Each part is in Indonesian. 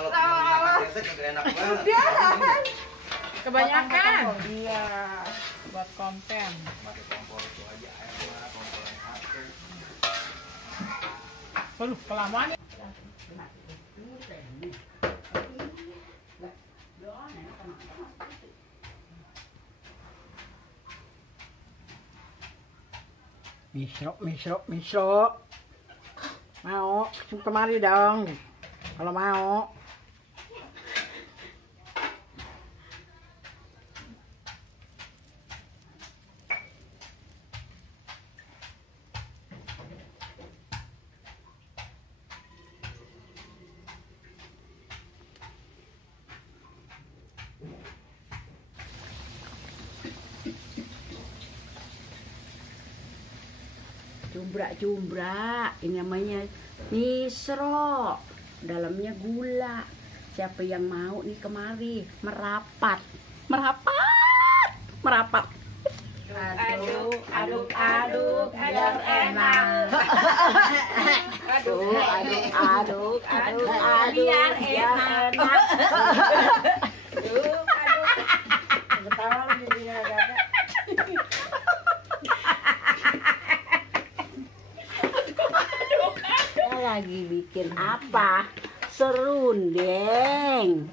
kalau makan kresek udah enak banget. Biaran. Kebanyakan. Iya. Buat konten. Pakai kompor itu aja air gua, kompor yang satu. Waduh, kelamaan ya. Misro. Mau, kemari dong. Kalau mau. Jumbrak, ini namanya misro, dalamnya gula. Siapa yang mau nih kemari, merapat. Aduk, biar enak. Aduk, biar enak. Ketawa lu jadinya agak. Lagi bikin apa? Serundeng.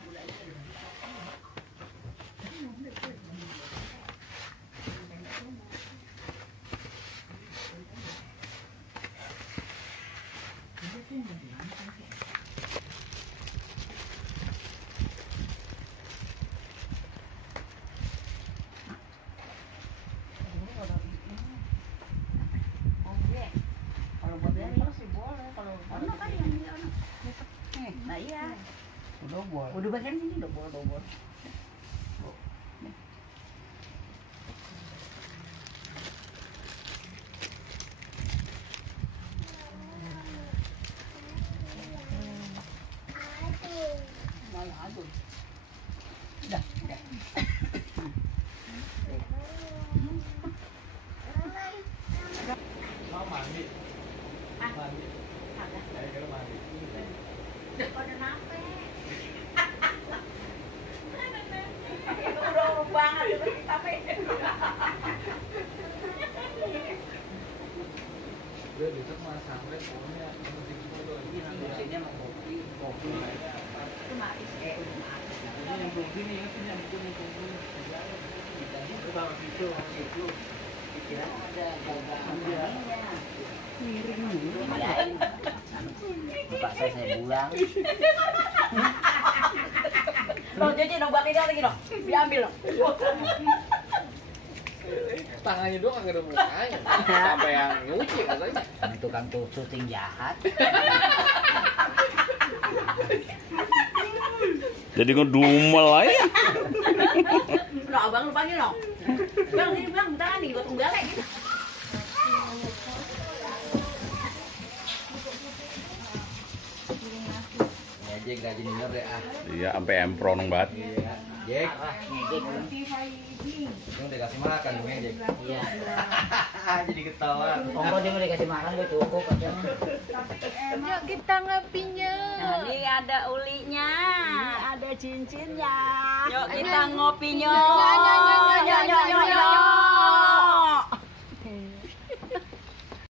Nah iya. Udah bagian sini dobol. Aduh. Dah. Mau mandi? Mandi. Ada. Kira mandi. Pada nape? Udah banget tapi. Udah besok mau sampai pokoknya ini musiknya mau kopi. Itu maris Ini yang kopi nih, ini yang kopi. Itu kalau situ. Kira ada gagal. miring. Bapak saya buang. Loh, jadi nobak ini lagi dong. Diambil dong. Tangannya doang nggak ada mukanya. Sampai yang nyuci katanya. Tukang tuh syuting jahat. Jadi ngedumel aja. Loh, abang lu panggil dong. Bang, sini bang, bentar nih, gua tunggu galek. Ya Jack rajin denger deh ah. Iya, sampai empron banget. Iya. Jack, Ngejek. ini udah kasih makan dong ya Jack. Iya. Jadi ketawa. Ongko dia udah kasih makan gue cukup aja. Yuk kita ngopinya. Nah, ini ada ulinya, ada cincinnya. Yuk kita ngopinya. Nyanyi